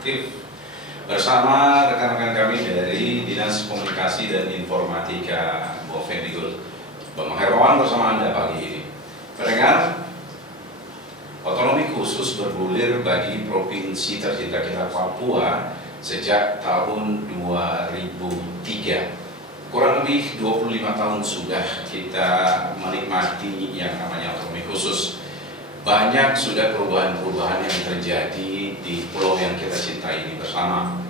aktif bersama rekan-rekan kami dari Dinas Komunikasi dan Informatika Bovendigul. Bambang Hermawan bersama Anda pagi ini. Pendengar, otonomi khusus bergulir bagi provinsi tercinta kita Papua sejak tahun 2003. Kurang lebih 25 tahun sudah kita menikmati yang namanya otonomi khusus. Banyak sudah perubahan-perubahan yang terjadi di pulau yang kita cintai ini bersama.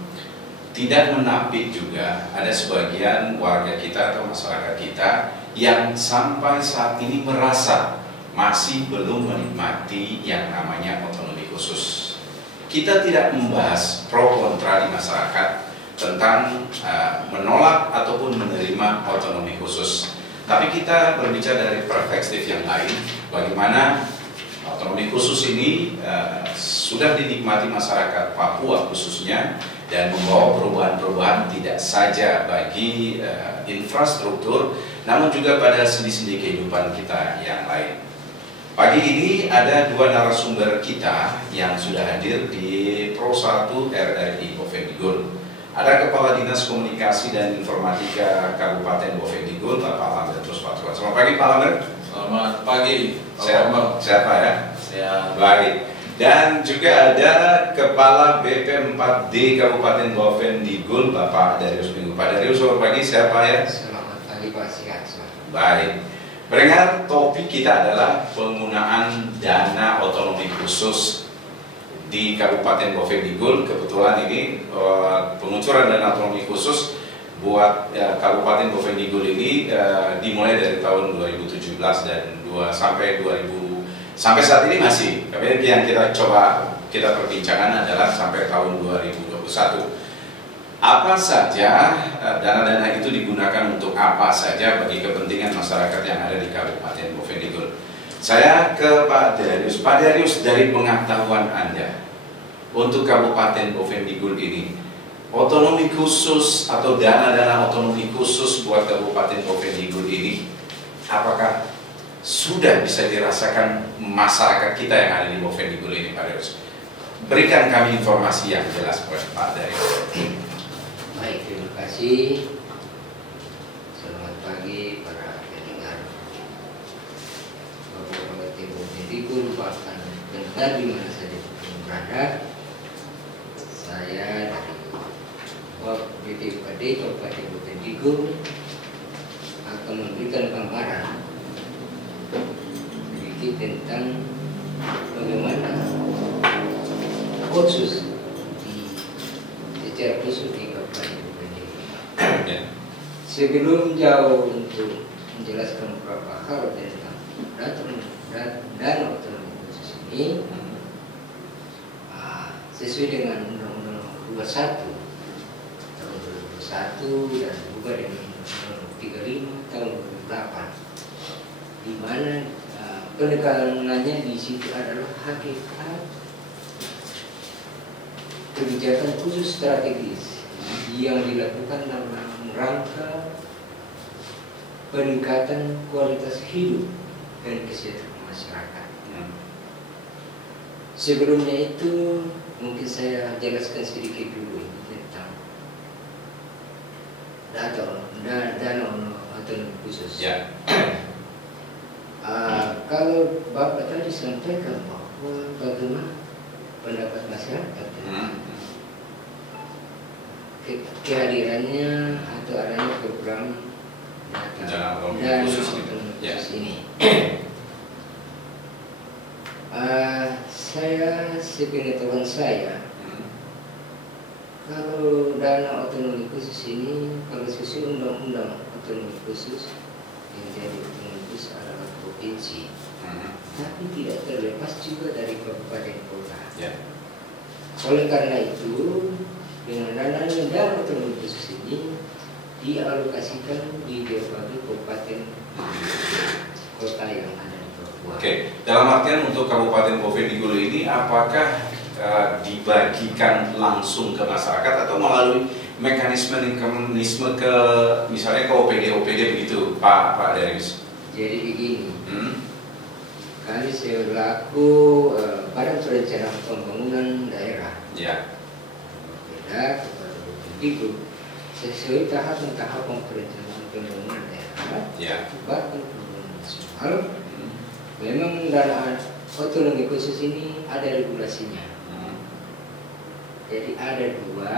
Tidak menampik juga ada sebagian warga kita atau masyarakat kita yang sampai saat ini merasa masih belum menikmati yang namanya otonomi khusus. Kita tidak membahas pro kontra di masyarakat tentang menolak ataupun menerima otonomi khusus. Tapi kita berbicara dari perspektif yang lain, bagaimana otonomi khusus ini sudah dinikmati masyarakat Papua khususnya dan membawa perubahan-perubahan tidak saja bagi infrastruktur, namun juga pada sendi-sendi kehidupan kita yang lain. Pagi ini ada dua narasumber kita yang sudah hadir di Pro 1 RRI Bovendigul. Ada Kepala Dinas Komunikasi dan Informatika Kabupaten Bovendigul, Bapak Lambert Patuan. Selamat pagi Pak Lambert. Selamat pagi. Sehat Pak ya? Sehat. Baik. Dan juga ada Kepala BP4D Kabupaten Bovendigul, Bapak Darius Minggu. Pak Darius, selamat pagi. Sehat Pak ya? Selamat pagi Pak, sehat. Baik. Pendengar, topik kita adalah penggunaan dana otonomi khusus di Kabupaten Bovendigul. Kebetulan ini pengucuran dana otonomi khusus buat Kabupaten Bovendigul ini dimulai dari tahun 2017 dan sampai saat ini masih. Tapi yang kita perbincangkan adalah sampai tahun 2021. Apa saja dana-dana itu digunakan untuk apa saja bagi kepentingan masyarakat yang ada di Kabupaten Bovendigul. Saya ke Pak Darius. Pak Darius, dari pengetahuan Anda untuk Kabupaten Bovendigul ini, otonomi khusus atau dana-dana otonomi khusus buat Kabupaten Bovendigul ini, apakah sudah bisa dirasakan masyarakat kita yang ada di Bovendigul ini, Pak Darius? Berikan kami informasi yang jelas, Pak Darius. Baik, terima kasih. Selamat pagi para pendengar Kabupaten Bovendigul, bahkan pendengar di mana saja berada. Saya dari BP4D Kabupaten Bovendigul akan memberikan gambaran sedikit tentang bagaimana khusus secara khusus di Kabupaten Bovendigul. Sebelum jauh untuk menjelaskan beberapa hal tentang dana otonomi khusus ini, sesuai dengan Undang-Undang 21 tahun 2001 dan juga dengan Undang-Undang 35 tahun 2008, di mana penekanannya di situ adalah hakikat kebijakan khusus strategis yang dilakukan dalam rangka peningkatan kualitas hidup dan kesejahteraan masyarakat. Sebelumnya itu mungkin saya jelaskan sedikit dulu tentang dana otonomi khusus. Ya. Kalau Bapak tadi sampaikan bahwa bagaimana pendapat masyarakat kehadirannya atau adanya program dana otonomi khusus ini. Saya sepengetahuan saya, kalau dana otonomi khusus ini, kalau sesuai undang-undang otonomi khusus, yang jadi otonomi khusus adalah provinsi, tapi tidak terlepas juga dari kabupaten kota. Oleh karena itu, dengan dana otonomi khusus ini dialokasikan di berbagai kabupaten kota yang ada di Papua. Oke, dalam artian untuk Kabupaten Bovendigul ini apakah dibagikan langsung ke masyarakat atau melalui mekanisme ke misalnya ke OPD begitu, Pak Darius? Jadi begini, kami selaku Badan Perencanaan Pembangunan Daerah, saya kepada Kemdikbud sesuai tahapan perencanaan pembangunan daerah, bahkan pembangunan nasional. Memang dana otonomi khusus ini ada regulasinya. Jadi ada dua,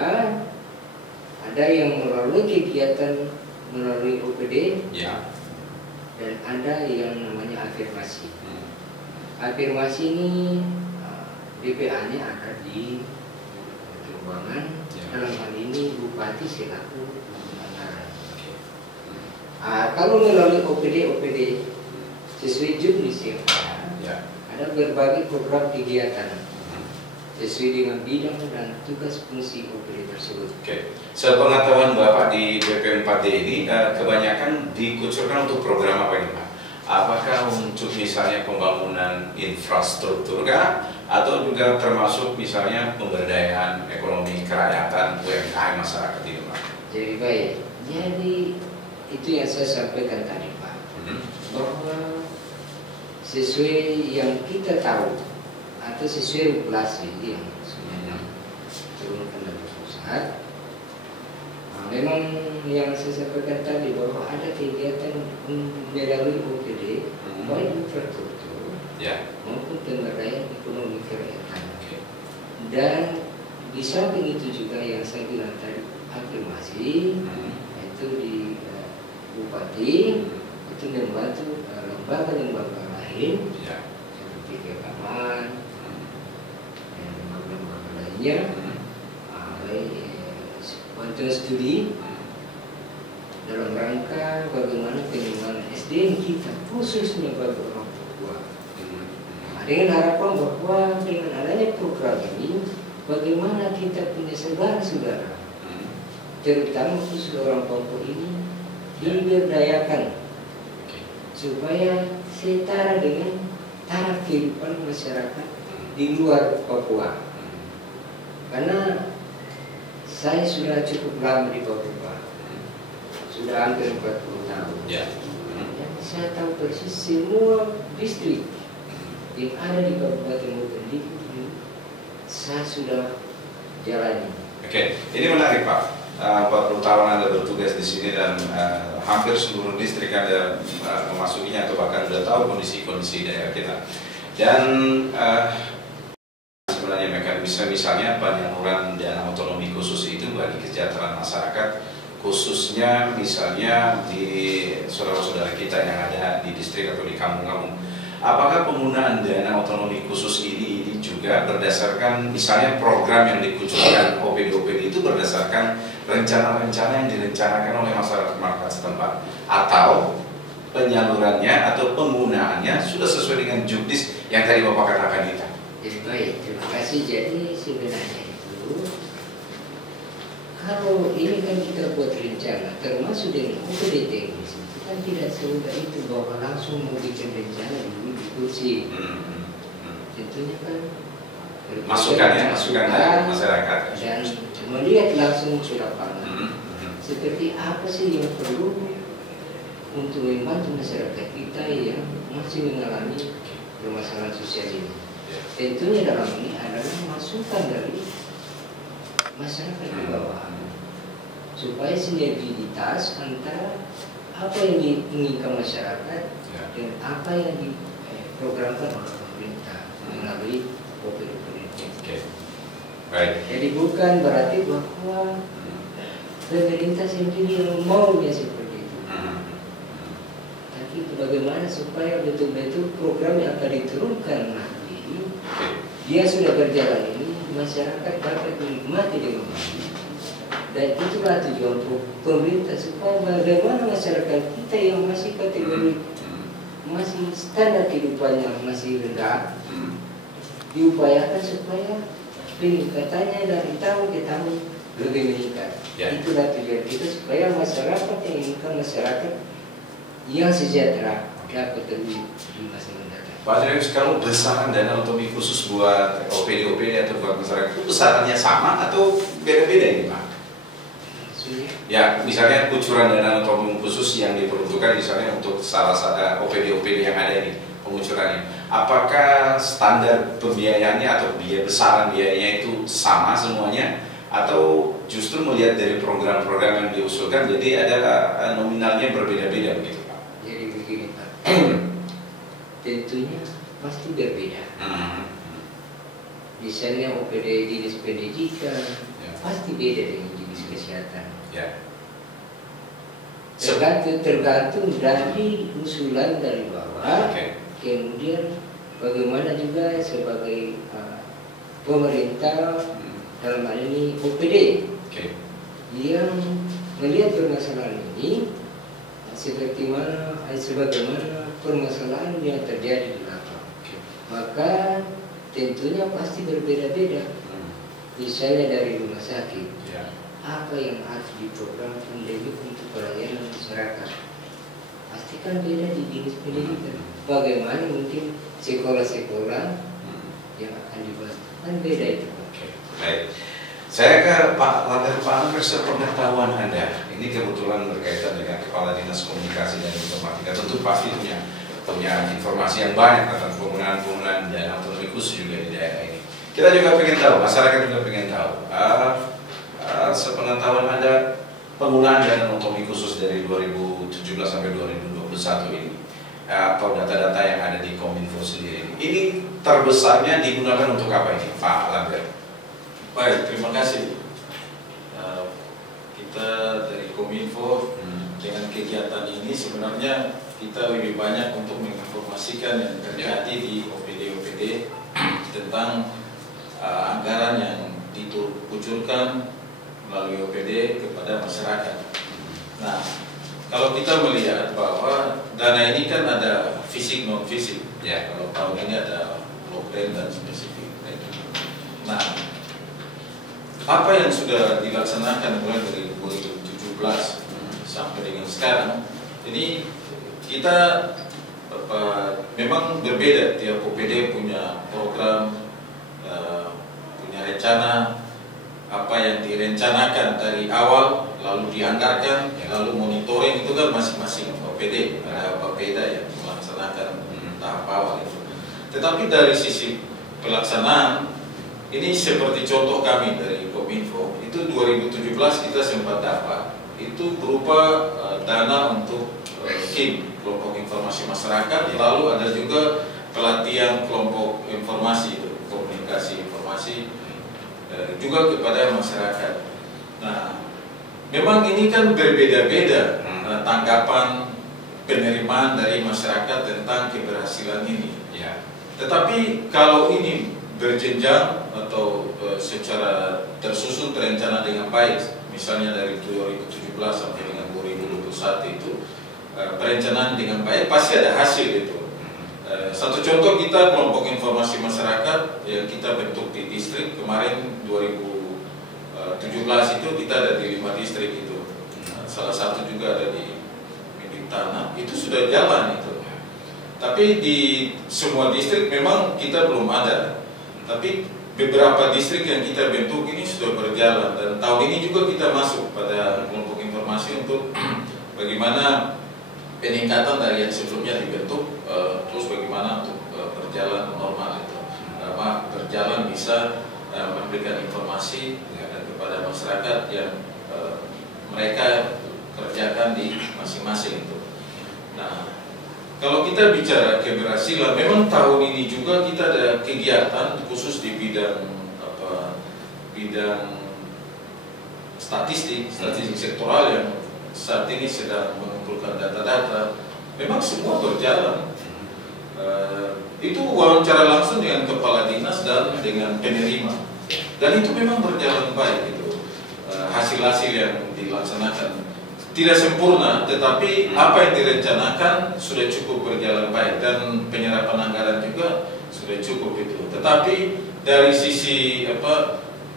ada yang melalui kegiatan melalui OPD, dan ada yang namanya afirmasi. Afirmasi ini BPA-nya ada di keuangan, dalam hal ini Bupati selaku anggaran. Kalau melalui OPD sesuai juknis yang ada berbagai program kegiatan sesuai dengan bidang dan tugas fungsi OPD tersebut. Sepengetahuan Bapak di BP4D ini kebanyakan dikucurkan untuk program apa ini Pak? Apakah untuk misalnya pembangunan infrastruktur atau juga termasuk misalnya pemberdayaan ekonomi kerakyatan UMKM masyarakat ini Pak? Jadi baik, jadi itu yang saya sampaikan tadi Pak, bahwa sesuai yang kita tahu atau sesuai regulasi yang sudah turunkan dari pusat, memang yang saya sampaikan tadi bahwa ada kegiatan melalui OPD, baik infrastruktur maupun pemberdayaan ekonomi kerakyatan. Dan di samping itu juga yang saya bilang tadi afirmasi, itu di Bupati itu membantu lembaga-lembaga lain seperti Kepaman dan lembaga-lembaga lainnya, baik bantuan studi dalam rangka bagaimana pengembangan SDM kita khususnya bagi orang Papua. Dengan harapan bahwa dengan adanya program ini, bagaimana kita punya saudara-saudara, terutama khusus orang Papua ini diberdayakan supaya setara dengan taraf kehidupan masyarakat di luar Papua. Karena saya sudah cukup lama di Papua, sudah hampir 40 tahun. Saya tahu persis semua distrik yang ada di Kabupaten Kemdikbud ini saya sudah jalani. Ini menarik Pak. 40 tahun Anda bertugas di sini dan hampir seluruh distrik Anda memasukinya atau bahkan sudah tahu kondisi daerah kita. Dan sebenarnya mekanisme misalnya penyaluran dana otonomi khusus itu bagi kesejahteraan masyarakat, khususnya misalnya di saudara-saudara kita yang ada di distrik atau di kampung-kampung. Apakah penggunaan dana otonomi khusus ini juga berdasarkan misalnya program yang dikucurkan OPD itu berdasarkan rencana-rencana yang direncanakan oleh masyarakat setempat, atau penyalurannya atau penggunaannya sudah sesuai dengan juknis yang tadi Bapak katakan itu? Baik, terima kasih. Jadi sebenarnya itu kalau ini kan kita buat rencana termasuk dengan OPD teknis, itu kan tidak semudah itu bahwa langsung mau bikin rencana dulu diskusi. Tentunya kan masukan dari masyarakat dan melihat langsung ke lapangan seperti apa sih yang perlu untuk membantu masyarakat kita yang masih mengalami permasalahan sosial ini. Tentunya dalam ini adalah masukan dari masyarakat di bawah supaya sinergitas antara apa yang diinginkan masyarakat dan apa yang diprogramkan oleh pemerintah melalui OPD. Jadi bukan berarti bahwa pemerintah sendiri yang maunya seperti itu, tapi bagaimana supaya betul-betul program yang akan diturunkan nanti dia sudah berjalan ini masyarakat dapat menikmati dengan baik. Dan itulah tujuan pemerintah supaya bagaimana masyarakat kita yang masih kategori masih standar kehidupannya masih rendah diupayakan supaya peningkatannya dari tahun ke tahun lebih meningkat. Itulah tujuan kita supaya masyarakat yang inginkan masyarakat yang sejahtera dapat terwujud di masa mendatang. Pak Adrianus, kalau besaran dana otonomi khusus buat OPD atau buat masyarakat itu besarannya sama atau beda-beda ini Pak? Ya, misalnya kucuran dana otonomi khusus yang diperuntukkan misalnya untuk salah satu OPD yang ada ini, pengucurannya, apakah standar pembiayaannya atau besaran biayanya itu sama semuanya atau justru melihat dari program-program yang diusulkan jadi ada nominalnya berbeda-beda begitu Pak? Jadi begini Pak, tentunya pasti berbeda. Misalnya OPD dinas pendidikan pasti beda dengan dinas kesehatan. Tergantung dari usulan dari bawah. Kemudian bagaimana juga sebagai pemerintah dalam hal ini OPD yang melihat permasalahan ini sebagaimana permasalahan yang terjadi di lapangan. Maka tentunya pasti berbeda-beda. Misalnya dari rumah sakit, apa yang harus diprogramkan lebih untuk pelayanan masyarakat, pastikan beda di dinas pendidikan. Bagaimana mungkin sekolah-sekolah yang akan dibantu, kan beda itu. Baik, saya ke Pak Lagar, sepengetahuan Anda, ini kebetulan berkaitan dengan Kepala Dinas Komunikasi dan Informatika, tentu pasti punya informasi yang banyak tentang penggunaan dana otonomi khusus juga di daerah ini. Kita juga ingin tahu, masyarakat juga ingin tahu, sepengetahuan Anda penggunaan dana otonomi khusus dari 2017 sampai 2021 ini, atau data-data yang ada di Kominfo sendiri, ini terbesarnya digunakan untuk apa ini, Pak Lagar? Baik, terima kasih. Kita dari Kominfo dengan kegiatan ini sebenarnya kita lebih banyak untuk menginformasikan yang terjadi di OPD-OPD tentang anggaran yang dikucurkan melalui OPD kepada masyarakat. Nah, kalau kita melihat bahwa dana ini kan ada fisik non fisik, kalau tahun ini ada program dan spesifik. Nah, apa yang sudah dilaksanakan mulai dari 2017 sampai dengan sekarang, ini kita memang berbeda. Tiap OPD punya program, punya rencana, apa yang direncanakan dari awal, lalu dianggarkan, lalu monitoring itu kan masing-masing OPD, ada Bapeda yang melaksanakan tahap awal itu. Tetapi dari sisi pelaksanaan, ini seperti contoh kami dari Kominfo, itu 2017 kita sempat dapat, itu berupa dana untuk KIM, kelompok informasi masyarakat, lalu ada juga pelatihan kelompok informasi, komunikasi informasi, juga kepada masyarakat. Nah, memang ini kan berbeda-beda tanggapan penerimaan dari masyarakat tentang keberhasilan ini. Tetapi kalau ini berjenjang atau secara tersusun terencana dengan baik, misalnya dari 2017 sampai dengan 2021 itu perencanaan dengan baik, pasti ada hasil itu. Satu contoh, kita kelompok informasi masyarakat yang kita bentuk di distrik kemarin 2017 itu kita ada di 5 distrik itu. Salah satu juga ada di Milik Tanah, itu sudah jalan itu. Tapi di semua distrik memang kita belum ada. Tapi beberapa distrik yang kita bentuk ini sudah berjalan, dan tahun ini juga kita masuk pada kelompok informasi untuk bagaimana peningkatan dari yang sebelumnya dibentuk, terus bagaimana untuk berjalan normal itu, berjalan bisa memberikan informasi kepada masyarakat yang mereka kerjakan di masing-masing itu. Nah, kalau kita bicara keberhasilan, memang tahun ini juga kita ada kegiatan khusus di bidang bidang statistik sektoral yang saat ini sedang mengumpulkan data-data. Memang semua berjalan. Itu wawancara langsung dengan kepala dinas dan dengan penerima, dan itu memang berjalan baik itu. Hasil-hasil yang dilaksanakan tidak sempurna, tetapi apa yang direncanakan sudah cukup berjalan baik, dan penyerapan anggaran juga sudah cukup itu. Tetapi dari sisi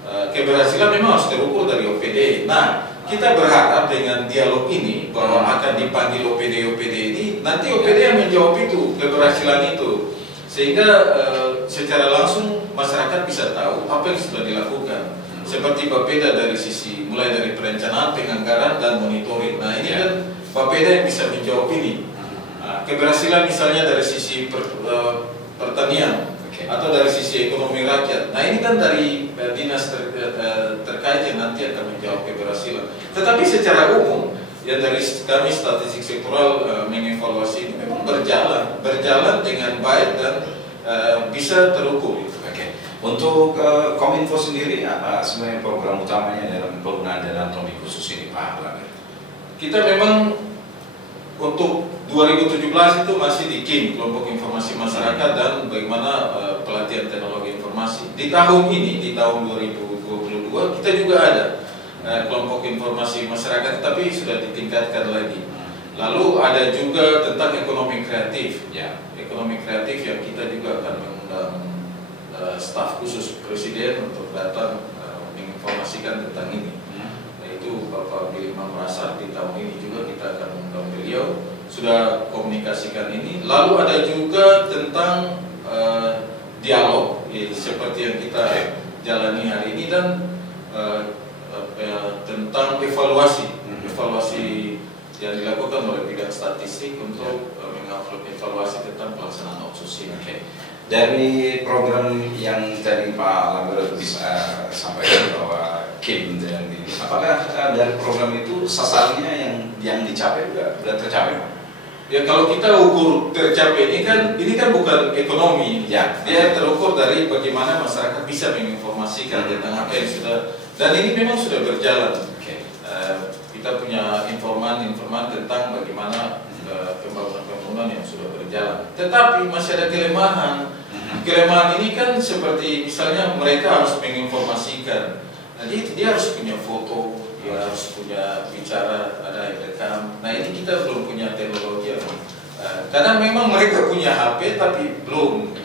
keberhasilan memang harus terukur dari OPD. Nah, kita berharap dengan dialog ini bahwa akan dipanggil OPD-OPD ini, nanti OPD yang menjawab itu, keberhasilan itu, sehingga secara langsung masyarakat bisa tahu apa yang sudah dilakukan. Seperti Bapeda dari sisi mulai dari perencanaan, penganggaran, dan monitoring. Nah, ini kan Bapeda yang bisa menjawab ini. Nah, keberhasilan misalnya dari sisi pertanian atau dari sisi ekonomi rakyat. Nah, ini kan dari dinas terkait yang Tetapi secara umum, ya dari kami statistik sektoral mengevaluasi ini memang berjalan dengan baik dan bisa terukur. Oke. Untuk Kominfo sendiri apa sebenarnya program utamanya dalam penggunaan dana otonomi khusus ini, Pak Langgar? Kita memang untuk 2017 itu masih di KIM, Kelompok Informasi Masyarakat, dan bagaimana pelatihan teknologi informasi. Di tahun ini, di tahun 2022 kita juga ada kelompok informasi masyarakat, tapi sudah ditingkatkan lagi. Lalu ada juga tentang ekonomi kreatif, Ya. Ekonomi kreatif yang kita juga akan mengundang staf khusus Presiden untuk datang menginformasikan tentang ini. Yaitu Bapak Billy Mamrasar. Di tahun ini juga kita akan mengundang beliau, sudah komunikasikan ini. Lalu ada juga tentang dialog, seperti yang kita jalani hari ini, dan tentang evaluasi yang dilakukan oleh bidang statistik untuk mengevaluasi tentang pelaksanaan otsus ini. Oke. Dari program yang tadi Pak Langgar bisa sampaikan bahwa KIM dan ini, apakah dari program itu sasarannya yang dicapai sudah tercapai, Pak? Ya, kalau kita ukur tercapai ini kan bukan ekonomi, ya. Dia terukur dari bagaimana masyarakat bisa menginformasikan tentang apa yang sudah, dan ini memang sudah berjalan. Oke. Kita punya informan tentang bagaimana pembangunan yang sudah berjalan. Tetapi masih ada kelemahan. Kelemahan ini kan seperti misalnya mereka harus menginformasikan. Jadi dia harus punya foto, dia harus punya bicara, ada yang rekam. Nah, ini kita belum punya teknologi. Karena memang mereka punya HP tapi belum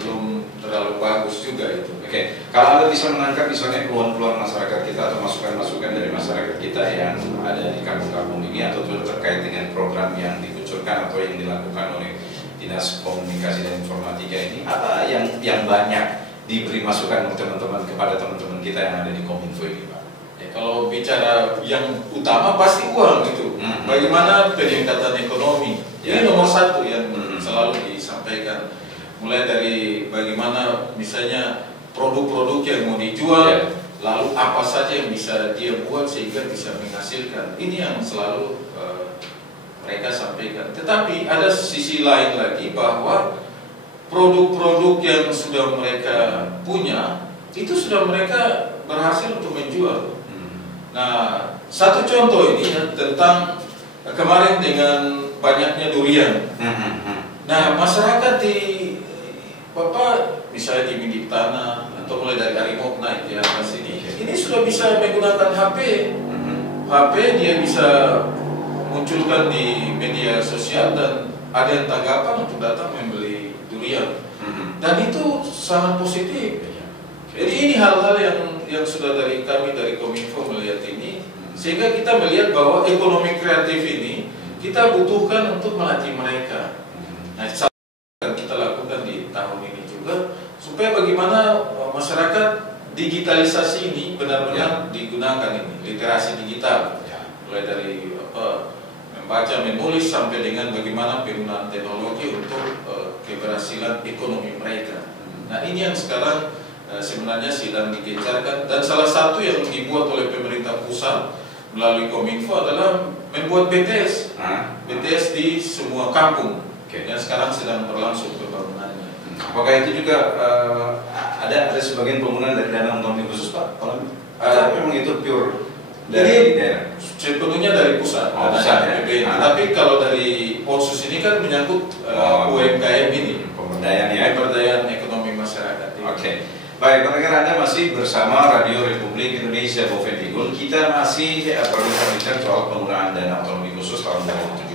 terlalu bagus juga itu. Oke, kalau Anda bisa menangkap misalnya keluhan-keluhan masyarakat kita atau masukan-masukan dari masyarakat kita yang ada di kampung-kampung ini atau terkait dengan program yang dikucurkan atau yang dilakukan oleh Dinas Komunikasi dan Informatika ini, apa yang banyak diberi masukan teman-teman kepada teman-teman kita yang ada di Kominfo ini, Pak? Ya, kalau bicara yang utama pasti uang itu. Bagaimana peningkatan ekonomi? Ini nomor satu yang selalu disampaikan. Mulai dari bagaimana misalnya produk-produk yang mau dijual, lalu apa saja yang bisa dia buat sehingga bisa menghasilkan. Ini yang selalu mereka sampaikan. Tetapi ada sisi lain lagi bahwa produk-produk yang sudah mereka punya itu sudah mereka berhasil untuk menjual. Nah, satu contoh ini ya, tentang kemarin dengan banyaknya durian. Nah, masyarakat di misalnya di Mindik Tanah atau mulai dari Karimop naik di atas ini sudah bisa menggunakan HP. HP dia bisa munculkan di media sosial dan ada yang tanggapan untuk datang membeli durian. Dan itu sangat positif. Jadi ini hal-hal yang sudah dari kami dari Kominfo melihat ini, sehingga kita melihat bahwa ekonomi kreatif ini kita butuhkan untuk melatih mereka. Nah, yang kita lakukan di tahun ini juga supaya bagaimana masyarakat digitalisasi ini benar-benar digunakan ini, literasi digital, mulai dari membaca, menulis sampai dengan bagaimana penggunaan teknologi untuk keberhasilan ekonomi mereka. Nah, ini yang sekarang sebenarnya sedang digencarkan, dan salah satu yang dibuat oleh pemerintah pusat melalui Kominfo adalah membuat BTS di semua kampung. yang sekarang sedang berlangsung pembangunannya. Apakah itu juga ada sebagian pembangunan dari dana otonomi khusus, Pak? Kalau memang itu pure dari daerah? Sepenuhnya dari pusat, pusat ya. Tapi kalau dari Otsus ini kan menyangkut UMKM ini, pemberdayaan ekonomi masyarakat. Oke. Baik, pendengar, Anda masih bersama Radio Republik Indonesia Bovendigul. Kita masih berbincang soal penggunaan dana otonomi khusus tahun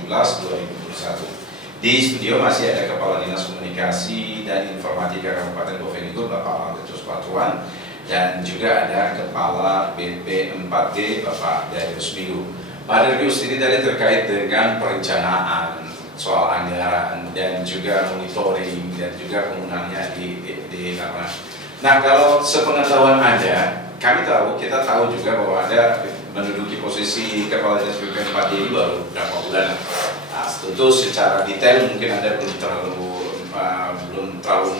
2017-2021. Di studio masih ada Kepala Dinas Komunikasi dan Informatika Kabupaten Bovendigul, Bapak Albertus Patuan, dan juga ada Kepala BP4D, Bapak Darius Minggu. Pak Darius, ini tadi terkait dengan perencanaan soal anggaran dan juga monitoring dan juga penggunaannya di mana. Nah, kalau sepengetahuan Anda, kita tahu juga bahwa Anda menduduki posisi Kepala Dinas BP4D ini baru beberapa bulan. Nah, tentu secara detail mungkin Anda belum terlalu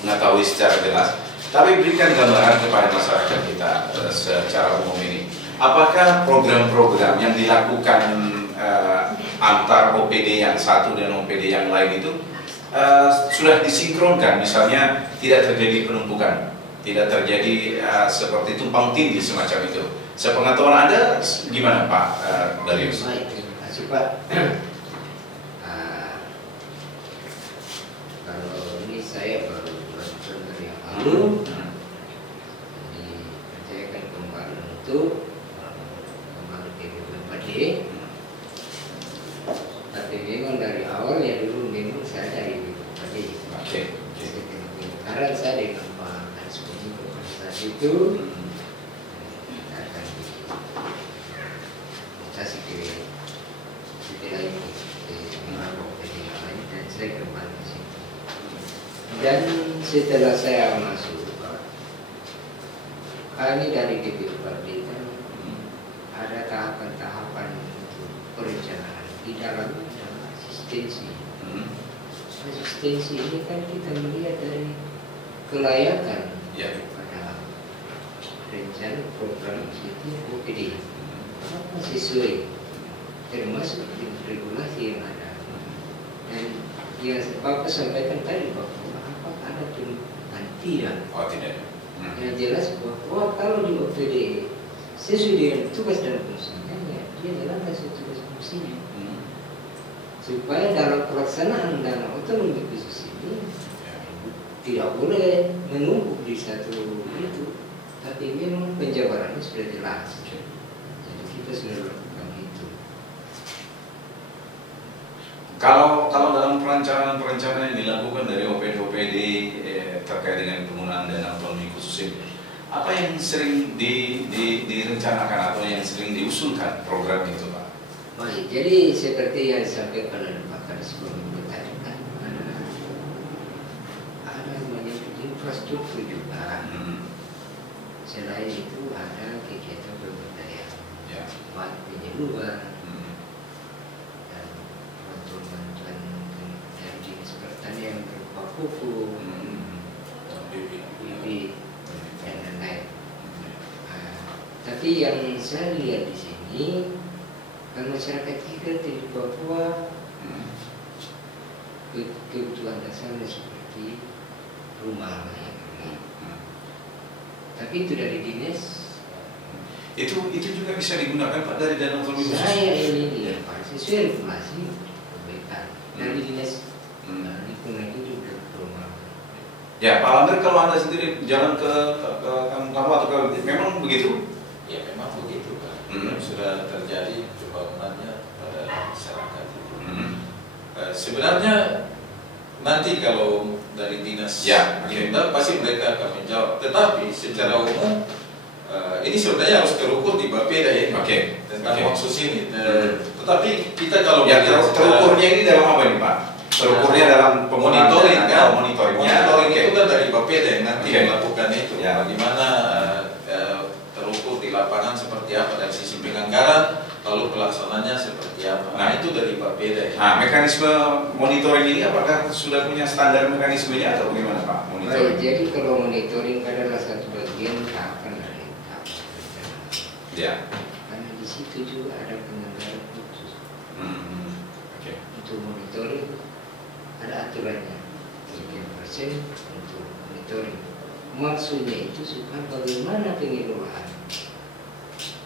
mengetahui secara jelas. Tapi berikan gambaran kepada masyarakat kita secara umum ini. Apakah program-program yang dilakukan antar OPD yang satu dan OPD yang lain itu sudah disinkronkan, misalnya tidak terjadi penumpukan, tidak terjadi seperti tumpang tindih semacam itu. Sepengetahuan Anda gimana Pak Darius? Baik, terima kasih Pak. Kalau ini saya baru dari yang lalu, dikerjakan kembali untuk kembali ke BPD. Tapi memang dari awal ya dulu memang saya dari BPD. Oke. Karena saya dengan Pak Haris saat itu akan dikasih ke lain ke BPD yang lain dan saya kembali ke sini. Dan setelah saya masuk, kami dari BPD kan ada tahapan-tahapan untuk perencanaan di dalam asistensi. Asistensi ini kan kita melihat dari kelayakan pada rencana program itu OPD apa sesuai termasuk dengan regulasi yang ada. Dan yang Bapak sampaikan tadi bahwa apakah ada penumpang tidak? Oh tidak. Yang jelas bahwa kalau di OPD sesuai dengan tugas dan fungsinya, ya, dia jalankan sesuai tugas fungsinya. Supaya dalam pelaksanaan dana otonomi khusus ini tidak boleh menumpuk di satu itu, tapi memang penjabarannya sudah jelas. Jadi kita sudah lakukan itu. Kalau dalam perencanaan yang dilakukan dari OPD terkait dengan penggunaan dana otonomi khusus ini, apa yang sering direncanakan atau yang sering diusulkan program itu Pak? Baik, jadi seperti yang disampaikan oleh Pak Kadis sebelumnya tadi kan ada banyak infrastruktur juga. Selain itu ada kegiatan pemberdayaan, penyuluhan, dan bantuan-bantuan dari dinas pertanian berupa pupuk, bibit, dan lain-lain. Tapi yang saya lihat di sini, kan masyarakat kita di Papua kebutuhan dasarnya seperti rumah layak. Tapi itu dari dinas. Itu juga bisa digunakan Pak dari dana otonomi khusus. Saya ini ya Pak, sesuai regulasi perbaikan dari dinas lingkungan hidup dan rumah. Ya Pak Lander, kalau Anda sendiri jalan ke kamu atau ke memang begitu? Ya memang begitu Pak. Sudah terjadi pembangunannya pada masyarakat. Sebenarnya nanti kalau dari dinas agenda pasti mereka akan menjawab. Tetapi secara umum ini sebenarnya harus terukur di Bapeda ya. Tentang maksus ini. Tetapi kita kalau terukurnya ini dalam apa ini Pak? Terukurnya dalam monitoring kan? Monitoring itu kan dari Bapeda yang nanti melakukan itu. Bagaimana terukur di lapangan seperti apa dari sisi penganggaran, lalu pelaksanaannya seperti apa. Nah itu dari Bapeda. Nah mekanisme monitoring ini apakah sudah punya standar mekanismenya atau bagaimana Pak? Baik, jadi kalau monitoring adalah satu bagian tahapan dari karena di situ juga ada penganggaran khusus. Untuk monitoring ada aturannya 3% untuk monitoring. Maksudnya itu supaya bagaimana pengelolaan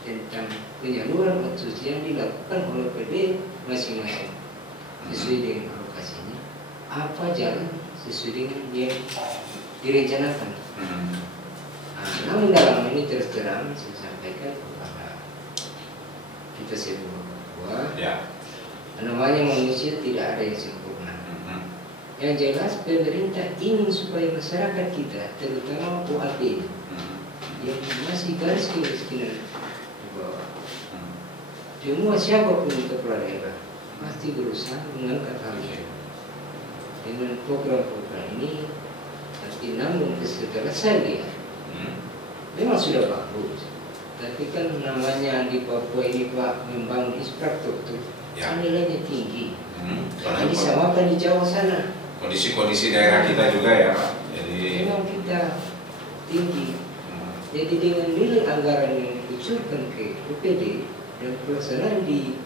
tentang penyaluran otsus yang dilakukan oleh PD masing-masing sesuai dengan alokasinya, apa jalan sesuai dengan yang direncanakan. Namun dalam ini terus terang saya sampaikan kepada kita semua bahwa namanya manusia tidak ada yang sempurna. Yang jelas pemerintah ingin supaya masyarakat kita, terutama UAP yang masih garis kemiskinan di bawah, semua siapapun kepala daerah pasti berusaha mengangkat hal itu dengan program-program ini. Tapi namun setelah saya lihat memang sudah bagus, tapi kan namanya di Papua ini Pak membangun infrastruktur nilainya tinggi. Jadi sama kan di Jawa sana. Kondisi daerah kita juga ya Pak. Jadi memang kita tinggi. Jadi dengan nilai anggaran yang dikucurkan ke OPD dan pelaksanaan di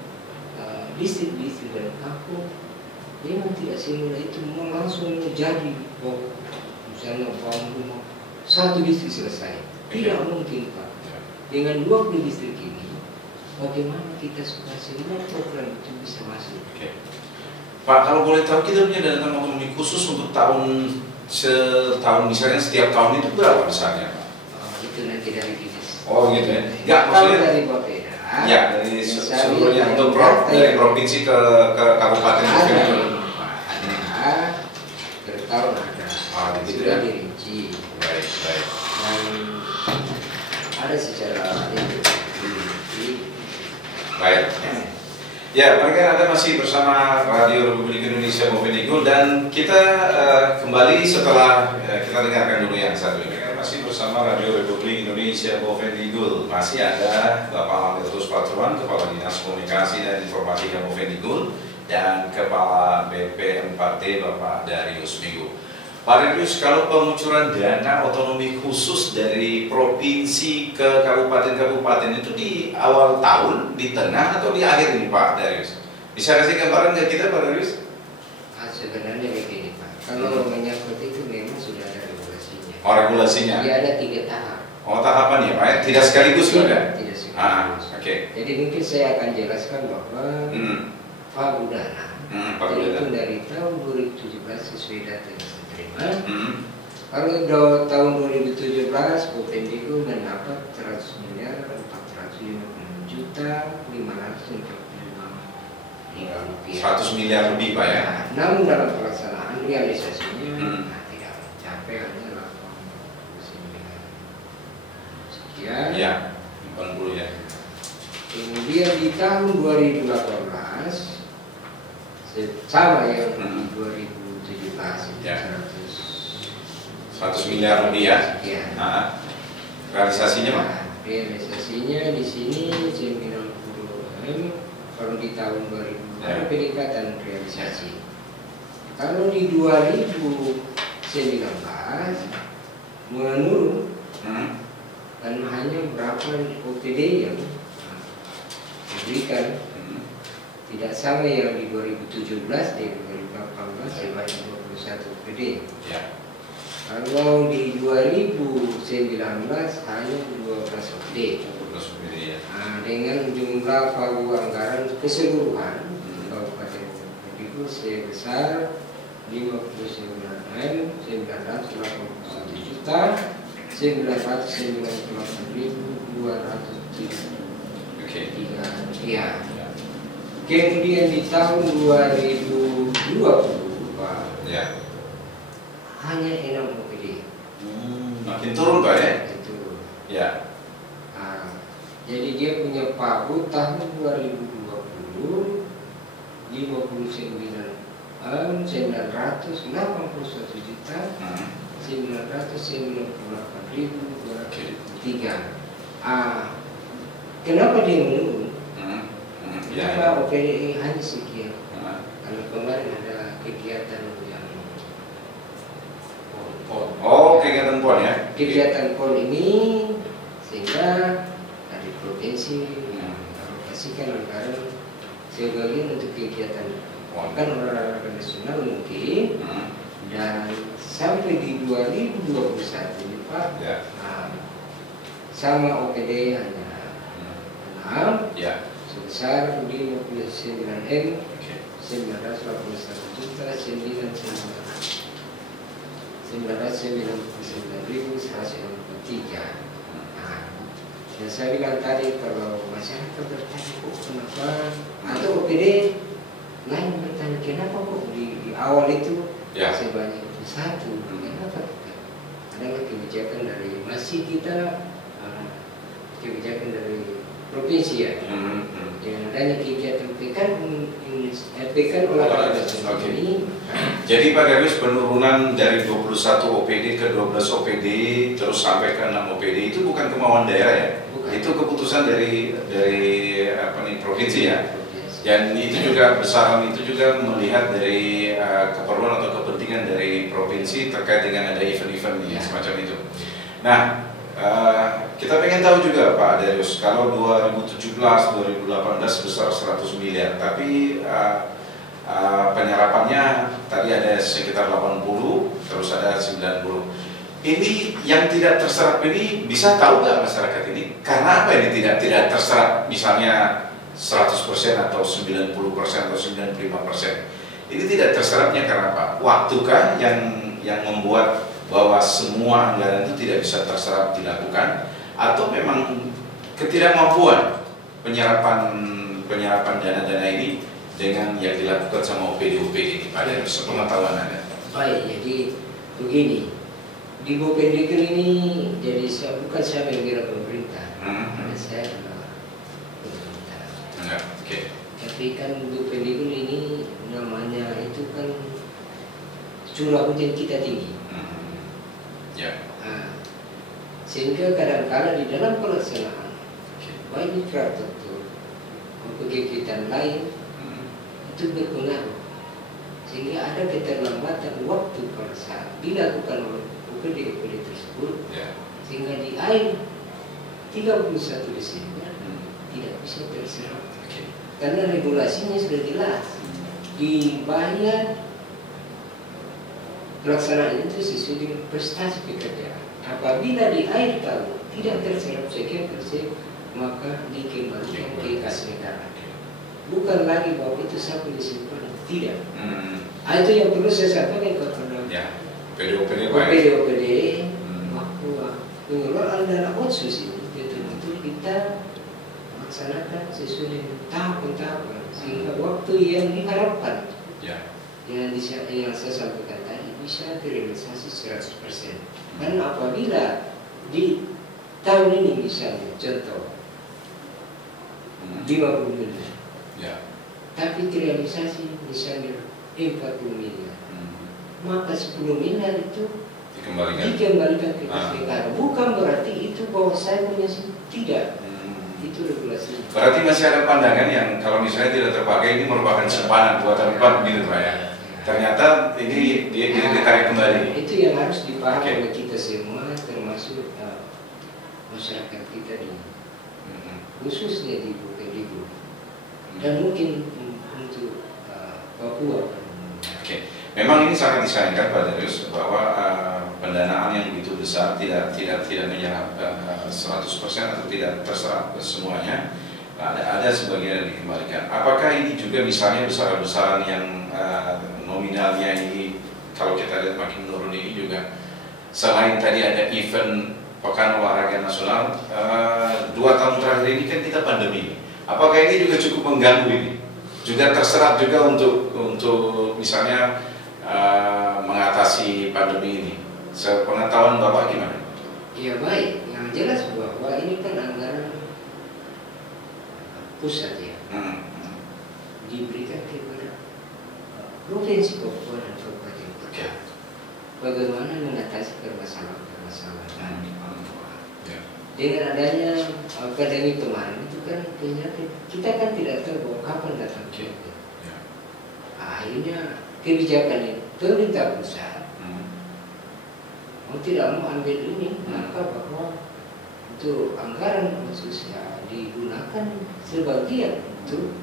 distrik-distrik dan kampung, memang tidak semula itu mau langsung jadi misalnya bangun rumah satu distrik selesai. Tidak mungkin Pak. Dengan 20 distrik ini, bagaimana kita supaya semua program itu bisa masuk? Pak, kalau boleh tahu kita punya dana otonomi khusus untuk setahun misalnya setiap tahun itu berapa besarnya Pak? Itu nanti dari dinas. Oh gitu ya? Enggak, maksudnya dari Bapeda. Ya, dari seluruhnya untuk dari provinsi ke kabupaten ada per tahun ada. Gitu Sudah ya? dirinci. Baik. Dan ada secara Baik. Ya, mereka Anda masih bersama Radio Republik Indonesia Bovendigul dan kita kembali setelah kita dengarkan dulu yang satu ini. Masih bersama Radio Republik Indonesia Bovendigul. Masih ada Bapak Albertus Patruan, Kepala Dinas Komunikasi dan Informatika Bovendigul, dan Kepala BP 4T Bapak Darius Minggu. Pak Darius, kalau pengucuran dana otonomi khusus dari provinsi ke kabupaten-kabupaten itu di awal tahun, di tengah, atau di akhir ini Pak Darius? Bisa kasih gambaran ke kita Pak Darius? Sebenarnya begini Pak, kalau menyangkut itu memang sudah ada regulasinya. Oh, regulasinya? Dia ada 3 tahap. Oh, tahapan ya Pak? Tidak sekaligus ada? Tidak sekaligus. Oke. Jadi mungkin saya akan jelaskan bahwa Pagudana itu dari tahun 2017 sesuai data yang saya terima. Kalau tahun 2017 Bovendigul mendapat 100 miliar 450 juta 545 rupiah. 100 miliar lebih Pak ya? Namun dalam pelaksanaan realisasinya tidak mencapai hanya 89 sekian. Ya, 80 ya. Kemudian di tahun 2018 sama yang di 2017 Ya. 100 100 miliar lebih ya. sekian. Realisasinya Pak? Realisasinya di sini 90 M. Kalau di tahun 2000 ada peningkatan realisasi. Kalau di 2019 menurun dan hanya berapa OPD yang diberikan, tidak sama yang di 2017, di 2018 sebanyak 21 OPD. Ya. Kalau di 2019 hanya 12 OPD. Ya. Dengan jumlah pagu anggaran keseluruhan Kabupaten Bovendigul sebesar 59.981 juta 998.203 rupiah. Kemudian di tahun 2020 Pak, Ya. hanya 6 OPD. Makin turun Pak ya? Itu. Ya. Jadi dia punya pagu tahun 2020 59.981 juta 998.203. Kenapa dia menurun? Kenapa OPD hanya sekian? Karena kemarin ada kegiatan yang kegiatan PON ya? kegiatan PON ini sehingga dari provinsi mengalokasikan anggaran sebagian untuk kegiatan kan olahraga nasional mungkin, dan sampai di 2021 ini Pak sama OPD hanya 6 sebesar 59 M 981 juta 999.163. Dan saya bilang tadi kalau masyarakat bertanya kok kenapa, atau OPD lain bertanya kenapa kok di awal itu sebanyak itu satu, kenapa? Adalah kebijakan dari masih kita kebijakan dari provinsi ya. Dengan adanya kegiatan pekan olahraga nasional ini. Jadi Pak Darius, penurunan dari 21 OPD ke 12 OPD terus sampai ke 6 OPD itu bukan kemauan daerah ya? Bukan. Itu keputusan dari provinsi ya? Dan itu juga besaran itu juga melihat dari keperluan atau kepentingan dari provinsi terkait dengan ada event-event semacam itu. Nah, Kita pengen tahu juga Pak Darius, kalau 2017-2018 besar 100 miliar, tapi penyerapannya tadi ada sekitar 80, terus ada 90. Ini yang tidak terserap ini bisa tahu nggak masyarakat ini? Karena apa ini tidak terserap, misalnya 100% atau 90% atau 95%? Ini tidak terserapnya karena apa? Waktukah yang membuat bahwa semua anggaran itu tidak bisa terserap dilakukan, atau memang ketidakmampuan penyerapan dana-dana ini dengan yang dilakukan sama OPD-OPD ini pada sepengetahuan Anda? Baik, jadi begini, di Bopendikul ini jadi bukan saya membela pemerintah, karena saya adalah pemerintah. Oke. Tapi kan Bopendikul ini namanya itu kan curah hujan kita tinggi. Ya. Sehingga kadang-kadang di dalam pelaksanaan baik infrastruktur maupun kegiatan lain itu berpengaruh, sehingga ada keterlambatan waktu pada saat dilakukan oleh OPD-OPD tersebut, sehingga di akhir 31 Desember tidak bisa terserap. Karena regulasinya sudah jelas, dibayar pelaksanaan itu sesuai dengan prestasi pekerjaan. Apabila di akhir tahun tidak terserap sekian persen, maka dikembalikan ke kas negara. Bukan lagi bahwa itu sampai disimpan, tidak. Itu yang perlu saya sampaikan kepada OPD-OPD waktu pengelolaan dana otsus ini, betul-betul kita laksanakan sesuai dengan tahapan-tahapan, sehingga waktu yang diharapkan yang saya sampaikan tadi bisa terrealisasi 100%. Dan apabila di tahun ini misalnya contoh 50 miliar, tapi terrealisasi misalnya 40 miliar, maka 10 miliar itu dikembalikan ke kas negara. Bukan berarti itu bahwa saya punya tidak. Itu regulasi. Berarti masih ada pandangan yang kalau misalnya tidak terpakai ini merupakan simpanan buatan Pak gitu Pak ya. Ternyata ini dia ditarik kembali. Itu yang harus dipahami oleh kita semua, termasuk masyarakat kita di khususnya di Bopendikul dan mungkin untuk Papua. Oke. Memang ini sangat disayangkan Pak Darius bahwa pendanaan yang begitu besar tidak menyerap 100% atau tidak terserap semuanya. Ada sebagian yang dikembalikan. Apakah ini juga misalnya besaran-besaran yang nominalnya ini kalau kita lihat makin menurun ini juga, selain tadi ada event Pekan Olahraga Nasional 2 tahun terakhir ini kan kita pandemi. Apakah ini juga cukup mengganggu ini? Juga terserap juga untuk misalnya mengatasi pandemi ini. Sepengetahuan Bapak gimana? Ya baik, yang jelas bahwa ini kan anggaran pusat ya, diberikan kepada provinsi Papua dan Kabupaten Kota. Bagaimana mengatasi permasalahan di Papua? Dengan adanya pandemi kemarin itu kan kita kan tidak tahu bahwa kapan datang COVID. Akhirnya kebijakan ini pemerintah pusat mau tidak mau ambil ini, maka bahwa untuk anggaran khususnya digunakan sebagian untuk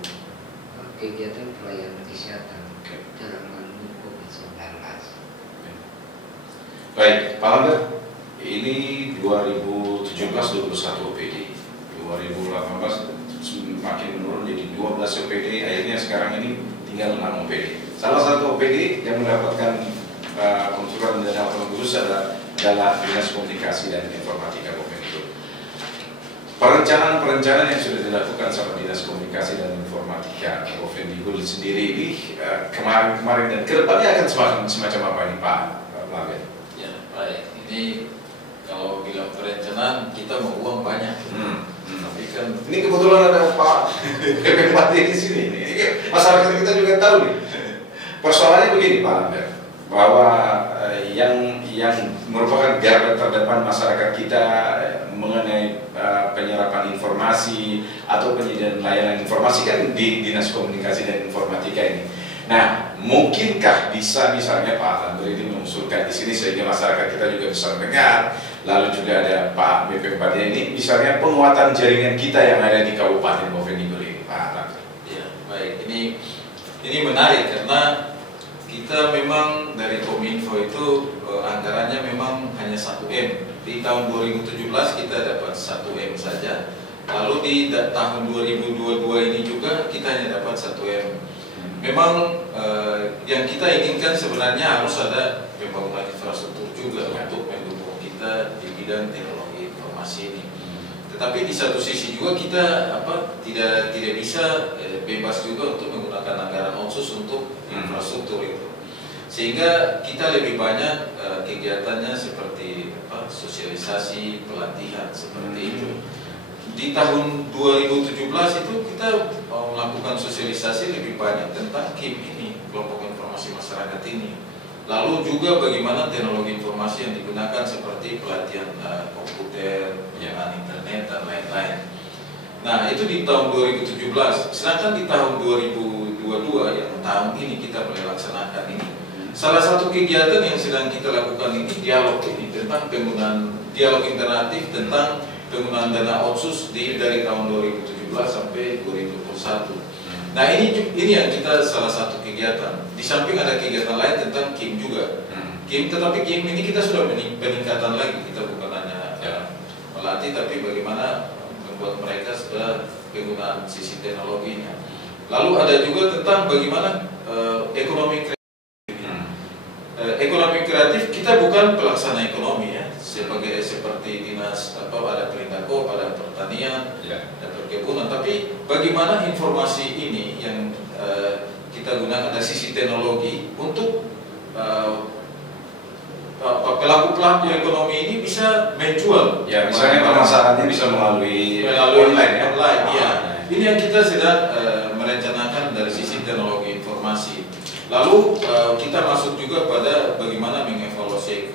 kegiatan pelayanan kesehatan dalam pandemi COVID-19. Baik, Pak Lambert, ini 2017-21 OPD, 2018 makin menurun jadi 12 OPD, akhirnya sekarang ini tinggal 6 OPD. Salah satu OPD yang mendapatkan konsulan dana khusus adalah Dinas Komunikasi dan Informatika Bopendikul. Perencanaan yang sudah dilakukan sama Dinas Komunikasi dan Informatika Bopendikul sendiri ini kemarin dan kedepannya akan semacam apa ini Pak Lambert? Ya baik, ini kalau bilang perencanaan kita mau uang banyak, tapi kan ini kebetulan ada Pak Bupati di sini. Masyarakat kita juga tahu nih. Persoalannya begini Pak Lambert, bahwa yang merupakan garda terdepan masyarakat kita mengenai penyerapan informasi atau penyediaan layanan informasi kan di Dinas Komunikasi dan Informatika ini. Nah, mungkinkah bisa misalnya Pak Lambert ini mengusulkan di sini sehingga masyarakat kita juga bisa mendengar lalu juga ada Pak BP4D ini, misalnya penguatan jaringan kita yang ada di Kabupaten Bovendigul ini, Pak Raka. Ya, baik. Ini menarik karena kita memang dari Kominfo itu anggarannya memang hanya 1M. Di tahun 2017 kita dapat 1M saja. Lalu di tahun 2022 ini juga kita hanya dapat 1M. Memang yang kita inginkan sebenarnya harus ada pembangunan infrastruktur juga untuk mendukung kita di bidang teknologi informasi ini. Tetapi di satu sisi juga kita tidak bisa bebas juga untuk menggunakan anggaran otsus untuk infrastruktur itu. Sehingga kita lebih banyak kegiatannya seperti sosialisasi, pelatihan seperti itu. Di tahun 2017 itu kita melakukan sosialisasi lebih banyak tentang KIM ini, kelompok informasi masyarakat ini. Lalu juga bagaimana teknologi informasi yang digunakan seperti pelatihan komputer, penyiaran internet dan lain-lain. Nah, itu di tahun 2017. Sedangkan di tahun 2022 yang tahun ini kita mulai laksanakan ini, salah satu kegiatan yang sedang kita lakukan ini dialog ini tentang penggunaan dialog interaktif tentang penggunaan dana otsus dari tahun 2017 sampai 2021. Nah, ini yang kita salah satu kegiatan. Di samping ada kegiatan lain tentang KIM juga. Tetapi KIM ini kita sudah peningkatan lagi. Kita bukan hanya melatih, tapi bagaimana membuat mereka sudah penggunaan sisi teknologinya. Lalu ada juga tentang bagaimana ekonomi kreatif. Ekonomi kreatif kita bukan pelaksana ekonomi ya, seperti dinas pada Perindako, pada pertanian dan perkebunan, tapi bagaimana informasi ini yang kita gunakan dari sisi teknologi untuk pelaku-pelaku ekonomi ini bisa menjual. Ya, misalnya pemasarannya bisa melalui online ya. Online, ya. Ini yang kita sedang merencanakan dari sisi teknologi informasi. Lalu kita masuk juga pada bagaimana mengevaluasi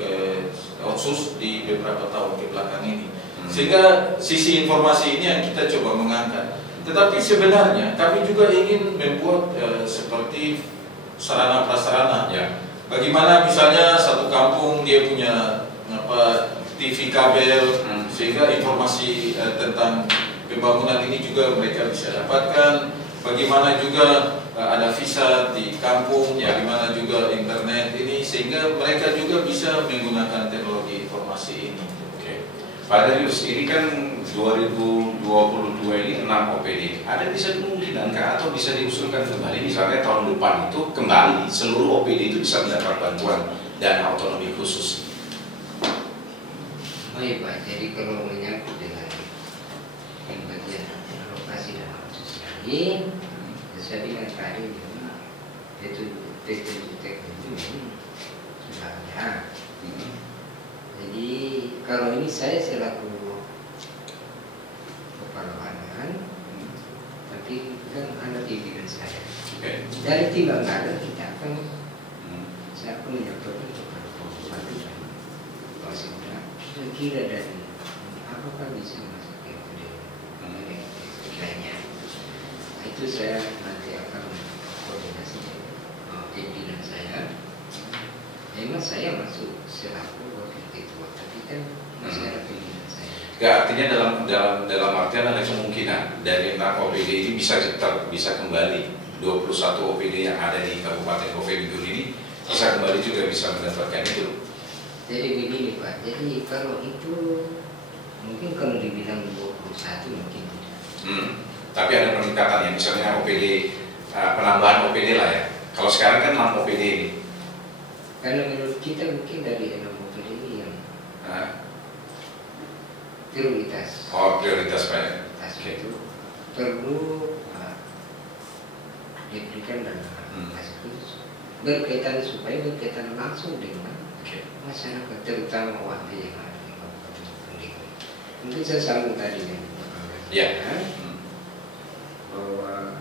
otsus di beberapa tahun ke belakang ini. Sehingga sisi informasi ini yang kita coba mengangkat. Tetapi sebenarnya kami juga ingin membuat seperti sarana prasarana. Ya. Bagaimana misalnya satu kampung dia punya TV kabel, sehingga informasi tentang pembangunan ini juga mereka bisa dapatkan. Bagaimana juga ada visa di kampung, bagaimana juga internet ini, sehingga mereka juga bisa menggunakan teknologi informasi ini. Oke. Pak Darius, ini kan 2022 ini 6 OPD. Ada bisa kemungkinankah atau bisa diusulkan kembali, misalnya tahun depan itu kembali seluruh OPD itu bisa mendapat bantuan dana otonomi khusus? Baik Pak, jadi kalau menyangkut dengan pembagian alokasi dana otsus ini, sesuai dengan tadi itu PTJTK itu sudah ada. Jadi kalau ini saya selaku kepala badan, tapi kan ada pimpinan saya. Dari tim anggaran kita akan saya akan menyampaikan kepada Pak dan Pak Sekda, kira dari apakah bisa masuk ke lainnya. Itu saya nanti akan koordinasi dengan pimpinan saya. Memang saya masuk selaku wakil ketua, tapi kan masih ada pimpinan saya. Ya, artinya dalam artian ada kemungkinan dari 6 OPD ini bisa kembali 21 OPD yang ada di Kabupaten Bovendigul ini bisa kembali juga bisa mendapatkan itu. Jadi begini Pak, jadi kalau itu mungkin kalau dibilang 21 mungkin tidak. Tapi ada peningkatan ya, misalnya OPD, penambahan OPD lah ya. Kalau sekarang kan 6 OPD ini. Karena menurut kita mungkin dari 6 OPD ini yang prioritas. Oh, prioritas Pak ya. Itu perlu diberikan dana khusus berkaitan supaya berkaitan langsung dengan masyarakat, terutama warga yang ada di Kabupaten Bovendigul. Mungkin saya sambung tadi dengan bahwa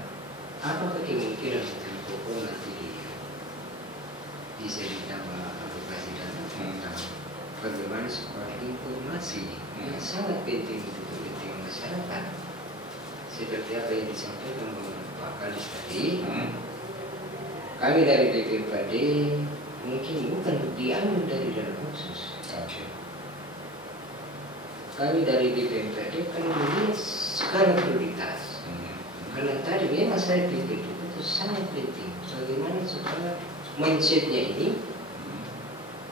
apakah kemungkinan untuk pokok nanti bisa ditambah alokasi dana tentang bagaimana supaya informasi yang sangat penting untuk kepentingan masyarakat seperti apa yang disampaikan oleh Pak Kalis tadi. Kami dari DPRD mungkin bukan diambil dari dana khusus, kami dari BPMPD kan melihat skala prioritas. Karena tadi memang saya pikir itu sangat penting. Bagaimana supaya mindsetnya ini,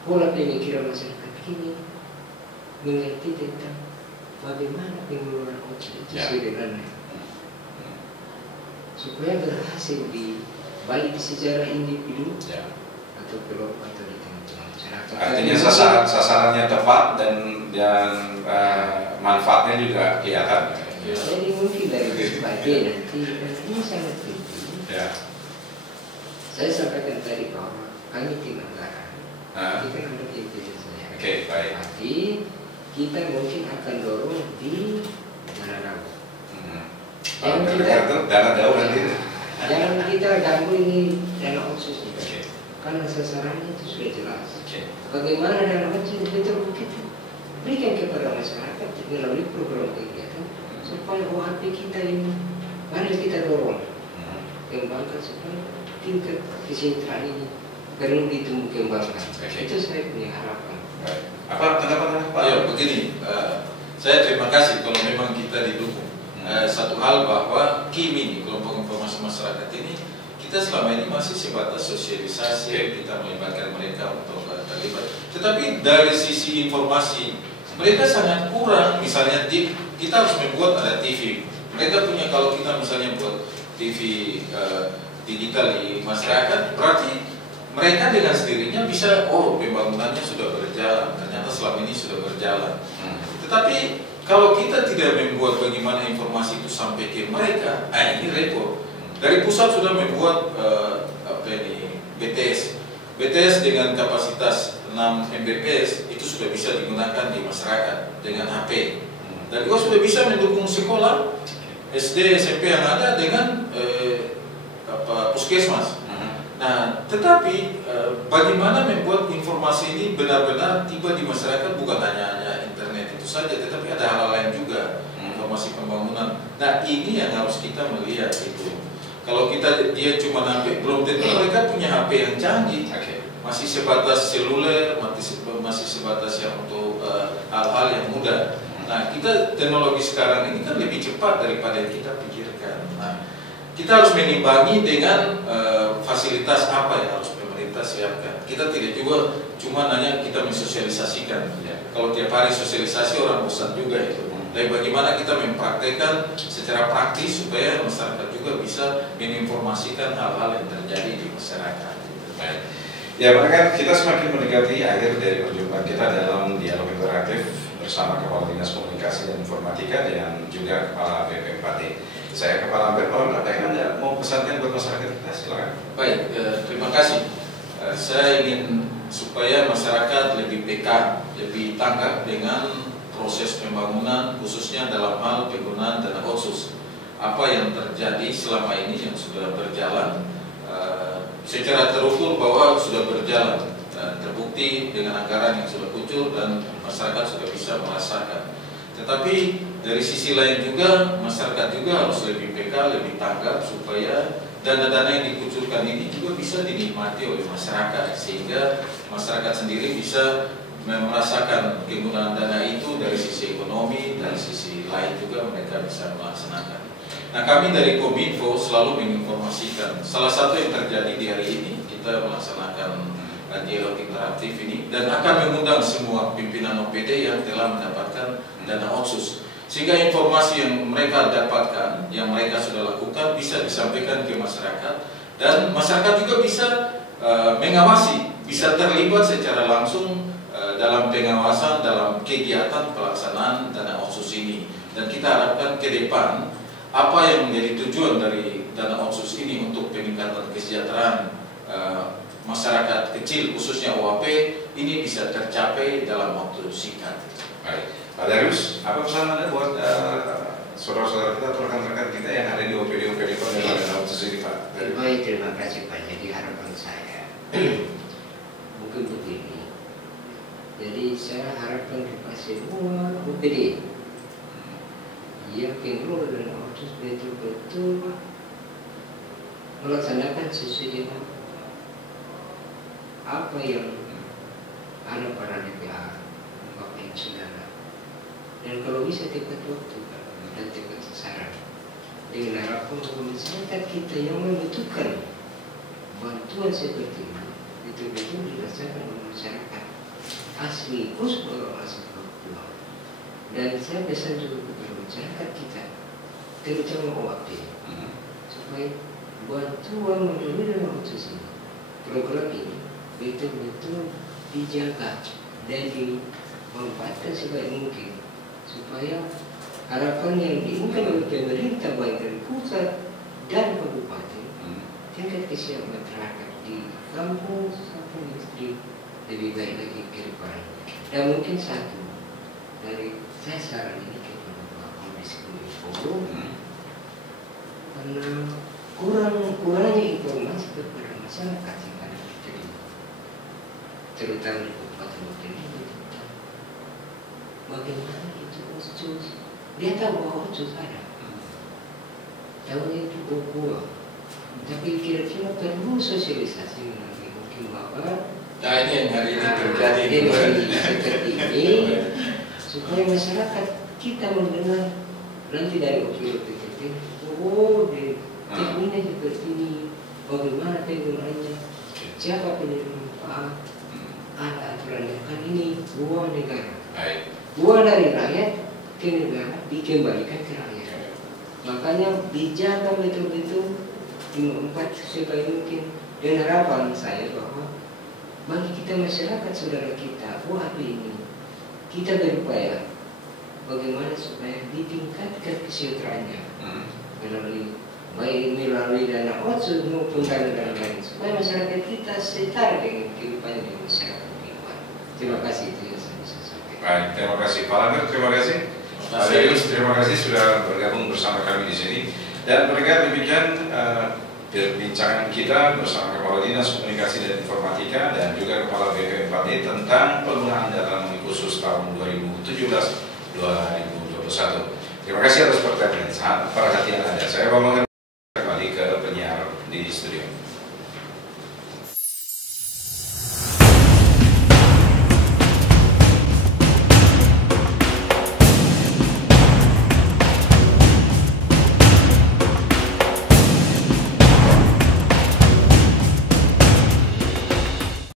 pola pemikiran masyarakat kini mengerti tentang bagaimana pengelolaan otsus itu sebenarnya, supaya berhasil di baik di sejarah individu atau kelompok atau di tengah-tengah masyarakat. Artinya sasarannya tepat dan manfaatnya juga kelihatan. Jadi mungkin dari sebagian nanti ini sangat penting. Saya sampaikan tadi bahwa kami tim anggaran, kita ada implementasinya. Baik. Tapi kita mungkin akan dorong di dana daur. Dana daur nanti. Jangan kita ganggu ini dana otsus ini. Karena sasarannya itu sudah jelas. Bagaimana dana otsus betul begitu berikan kepada masyarakat melalui program kegiatan supaya OHP kita ini mari kita dorong kembangkan supaya tingkat kesejahteraan ini perlu ditumbuh kembangkan. Itu saya punya harapan. Apa tanggapan Pak? Ya begini, saya terima kasih kalau memang kita didukung. Satu hal bahwa KIM, kelompok informasi masyarakat ini, kita selama ini masih sebatas sosialisasi, kita melibatkan mereka untuk terlibat. Tetapi dari sisi informasi mereka sangat kurang. Misalnya kita harus membuat ada TV. Mereka punya, kalau kita misalnya buat TV digital di masyarakat, berarti mereka dengan sendirinya bisa, pembangunannya sudah berjalan, ternyata selama ini sudah berjalan. Tetapi kalau kita tidak membuat bagaimana informasi itu sampai ke mereka, ini repot. Dari pusat sudah membuat BTS dengan kapasitas 6 Mbps itu sudah bisa digunakan di masyarakat dengan HP. Dan juga sudah bisa mendukung sekolah SD, SMP yang ada dengan puskesmas. Nah, tetapi bagaimana membuat informasi ini benar-benar tiba di masyarakat, bukan hanya internet itu saja, tetapi ada hal lain juga, informasi pembangunan. Nah, ini yang harus kita melihat itu. Kalau dia cuma HP, belum tentu mereka punya HP yang canggih. Masih sebatas seluler, masih sebatas yang untuk hal-hal yang mudah. Nah, kita teknologi sekarang ini kan lebih cepat daripada yang kita pikirkan. Nah, kita harus menimbangi dengan fasilitas apa yang harus pemerintah siapkan. Kita tidak juga cuma hanya kita mensosialisasikan. Kalau tiap hari sosialisasi orang bosan juga itu. Tapi bagaimana kita mempraktekkan secara praktis supaya masyarakat juga bisa menginformasikan hal-hal yang terjadi di masyarakat. Ya, mereka kita semakin mendekati akhir dari perjumpaan kita dalam dialog interaktif bersama Kepala Dinas Komunikasi dan Informatika dan juga Kepala BP4D. Saya Kepala BP, apa yang Anda mau pesankan buat masyarakat kita? Silakan. Baik, terima kasih. Saya ingin supaya masyarakat lebih peka, lebih tanggap dengan proses pembangunan, khususnya dalam hal penggunaan dana otsus. Apa yang terjadi selama ini yang sudah berjalan, secara terukur bahwa sudah berjalan, terbukti dengan anggaran yang sudah muncul dan masyarakat sudah bisa merasakan. Tetapi dari sisi lain juga masyarakat juga harus lebih peka, lebih tanggap supaya dana-dana yang dikucurkan ini juga bisa dinikmati oleh masyarakat, sehingga masyarakat sendiri bisa merasakan penggunaan dana itu dari sisi ekonomi, dari sisi lain juga mereka bisa melaksanakan. Nah, kami dari Kominfo selalu menginformasikan. Salah satu yang terjadi di hari ini, kita melaksanakan dialog interaktif ini dan akan mengundang semua pimpinan OPD yang telah mendapatkan dana otsus. Sehingga informasi yang mereka dapatkan, yang mereka sudah lakukan bisa disampaikan ke masyarakat dan masyarakat juga bisa mengawasi, bisa terlibat secara langsung dalam pengawasan, dalam kegiatan pelaksanaan dana otsus ini. Dan kita harapkan ke depan apa yang menjadi tujuan dari dana otsus ini untuk peningkatan kesejahteraan masyarakat kecil khususnya OHP ini bisa tercapai dalam waktu singkat. Baik, Pak Darius, apa pesan Anda buat saudara-saudara kita atau rekan-rekan kita yang ada di OPD dalam dana otsus ini, Pak? Baik, terima kasih Pak. Jadi harapan saya mungkin begini. Jadi saya harapkan kepada semua OPD yang pengelola dana otsus betul-betul melaksanakan sesuai dengan apa yang ada pada DPA, Bapak yang sudah dan kalau bisa tepat waktu dan tepat sasaran, dengan harapan bahwa masyarakat kita yang membutuhkan bantuan seperti ini betul-betul dirasakan oleh masyarakat asli, khusus orang asli Papua. Dan saya pesan juga kepada masyarakat kita, terutama OAP, supaya bantuan melalui dalam otsus ini, program ini betul-betul dijaga dan dimanfaatkan sebaik mungkin, supaya harapan yang diinginkan oleh pemerintah baik dari pusat dan kabupaten, tingkat kesiapan masyarakat di kampung sampai industri lebih baik lagi ke depan. Dan mungkin satu dari saya saran ini kepada Pak Komisi Kominfo, karena kurangnya informasi kepada masyarakat yang ada di terima, terutama di Kabupaten Bogor ini, bagaimana itu otsus, dia tahu bahwa otsus ada, tahu itu Papua, tapi kira-kira perlu sosialisasi melalui mungkin Bapak. Nah ini yang hari ini terjadi Seperti ini, supaya masyarakat kita mendengar nanti dari OPD, oh terminnya seperti ini, bagaimana penggunaannya, siapa penerima manfaat, ada aturannya, kan ini uang negara, uang dari rakyat ke negara dikembalikan ke rakyat. Makanya dijaga betul-betul dimanfaat sebaik mungkin. Dan harapan saya bahwa bagi kita masyarakat saudara kita, OAP ini, kita berupaya bagaimana supaya ditingkatkan kesejahteraannya melalui dana otsus maupun dana lain, supaya masyarakat kita setara dengan kehidupan di masyarakat lingkungan. Terima kasih, itu yang saya bisa sampaikan. Baik, terima kasih Pak Langgar, terima kasih Pak Deus, terima kasih sudah bergabung bersama kami di sini. Dan mereka demikian perbincangan kita bersama Kepala Dinas Komunikasi dan Informatika dan juga Kepala BPMPD tentang penggunaan data khusus tahun 2017-2021. Terima kasih atas perhatian Anda. Saya Bambang